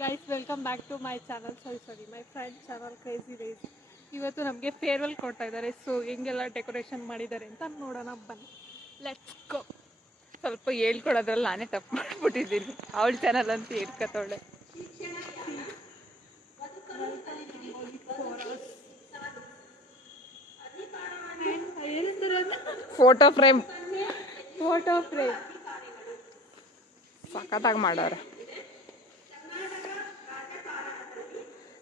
Guys, welcome back to my channel. Sorry my friend channel crazy days. ಇವತ್ತು ನಮಗೆ farewell ಕೊಡ್ತಾ ಇದ್ದಾರೆ. So ಹೆಂಗೆಲ್ಲ decoration ಮಾಡಿದ್ದಾರೆ ಅಂತ ನೋಡೋಣ ಬನ್ನಿ. Let's go. ಸ್ವಲ್ಪ ಹೇಳ್ಕೊಡೋದ್ರಲ್ಲಿ ನಾನೇ ತಪ್ಪು ಮಾಡಿಬಿಟ್ಟಿದ್ದೀನಿ. ಅವಳ ಚಾನಲ್ ಅಂತ ಹೇಳ್ಕೊತೊಳ್ಳೆ. ಫೋಟೋ ಫ್ರೇಮ್ ಸಖತ್ತಾಗಿ ಮಾಡೋರು.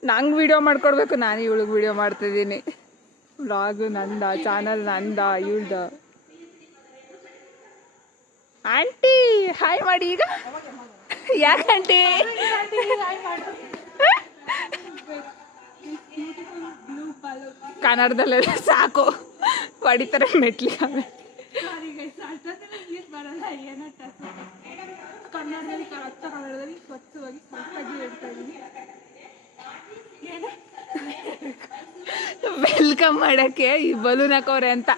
ನಂಗೆ ವಿಡಿಯೋ ಮಾಡ್ಕೊಡ್ಬೇಕು, ನಾನು ಇವಳಿಗೆ ವಿಡಿಯೋ ಮಾಡ್ತಿದ್ದೀನಿ. ವ್ಲಾಗು ನಂದ, ಚಾನಲ್ ನಂದ, ಇವಳ್ದ. ಆಂಟಿ ಹಾಯ್ ಮಾಡಿ ಈಗ. ಯಾಕೆ ಆಂಟಿ? ಕನ್ನಡದಲ್ಲೆಲ್ಲ ಸಾಕು, ಹೊಡಿತಾರೆ ಮೆಟ್ಲಿಗೆ. ಕನ್ನಡದಲ್ಲಿ ಸ್ವಚ್ಛವಾಗಿ ಹೇಳ್ತಾ ಇದ್ದೀನಿ. ವೆಲ್ಕಮ್ ಮಾಡೋಕ್ಕೆ ಈ ಬಲೂನ್ ಹಾಕೋರೆ ಅಂತ.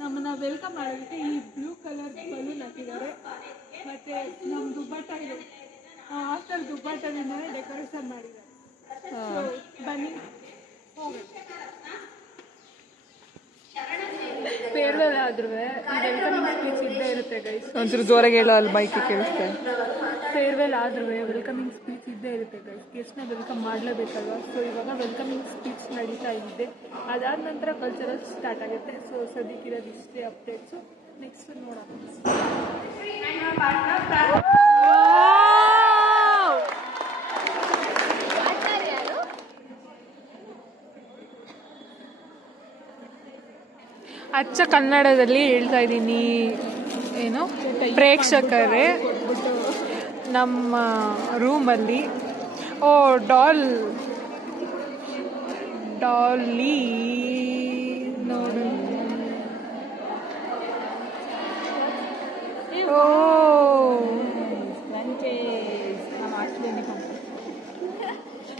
ನಮ್ಮನ್ನ ವೆಲ್ಕಮ್ ಮಾಡೋದಕ್ಕೆ ಈ ಬ್ಲೂ ಕಲರ್ ಬಲೂನ್ ಹಾಕಿದ್ದಾರೆ. ಮತ್ತೆ ನಮ್ಮ ದುಬ್ಬಟ್ಟ ಇದೆ, ಹಾಸ್ಟೆಲ್ ದುಬ್ಬಟ್ಟದಿಂದಲೇ ಡೆಕೋರೇಷನ್ ಮಾಡಿದ್ದಾರೆ. ಬನ್ನಿ ಹೋಗೋಣ. ಫೇರ್ವೆಲ್ ಆದ್ರೂ ವೆಲ್ಕಮಿಂಗ್ ಸ್ಪೀಚ್ ಇದ್ದೇ ಇರುತ್ತೆ ಗೈಸ್. ಒಂಚೂರು ಜೋರಾಗಿ ಹೇಳೋ, ಅಲ್ಲಿ ಬೈಕ್ ಕೇಳಿಸ್ತೆ. ಫೇರ್ವೆಲ್ ಆದ್ರೂ ವೆಲ್ಕಮಿಂಗ್ ಸ್ಪೀಚ್ ಇದ್ದೇ ಇರುತ್ತೆ ಗೈಸ್. ಗೆಸ್ಟ್ನ ವೆಲ್ಕಮ್ ಮಾಡಲೇಬೇಕಲ್ವ. ಸೊ ಇವಾಗ ವೆಲ್ಕಮಿಂಗ್ ಸ್ಪೀಚ್ ನಡೀತಾ ಇದೆ. ಅದಾದ ನಂತರ ಕಲ್ಚರಲ್ ಸ್ಟಾರ್ಟ್ ಆಗುತ್ತೆ. ಸೊ ಸದ್ಯಕ್ಕಿರೋದು ಇಷ್ಟೇ ಅಪ್ಡೇಟ್ಸು. ನೆಕ್ಸ್ಟ್ ನೋಡೋಣ. ಅಚ್ಚ ಕನ್ನಡದಲ್ಲಿ ಹೇಳ್ತಾ ಇದ್ದೀನಿ. ಏನು ಪ್ರೇಕ್ಷಕರೇ, ನಮ್ಮ ರೂಮಲ್ಲಿ ಡಾಲಿ ನೋಡು.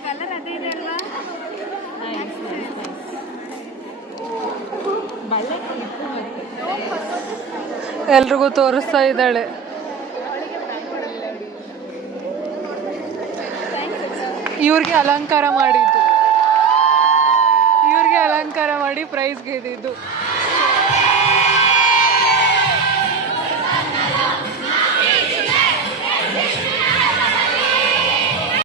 ಕಲರ್ ಅದೇ ಇದೆ ಅಲ್ವಾ? ಎಲ್ರಿಗೂ ತೋರಿಸ್ತಾ ಇದ್ದಾಳೆ. ಇವ್ರಿಗೆ ಅಲಂಕಾರ ಮಾಡಿ ಪ್ರೈಸ್ ಗೆದ್ದಿದ್ದು.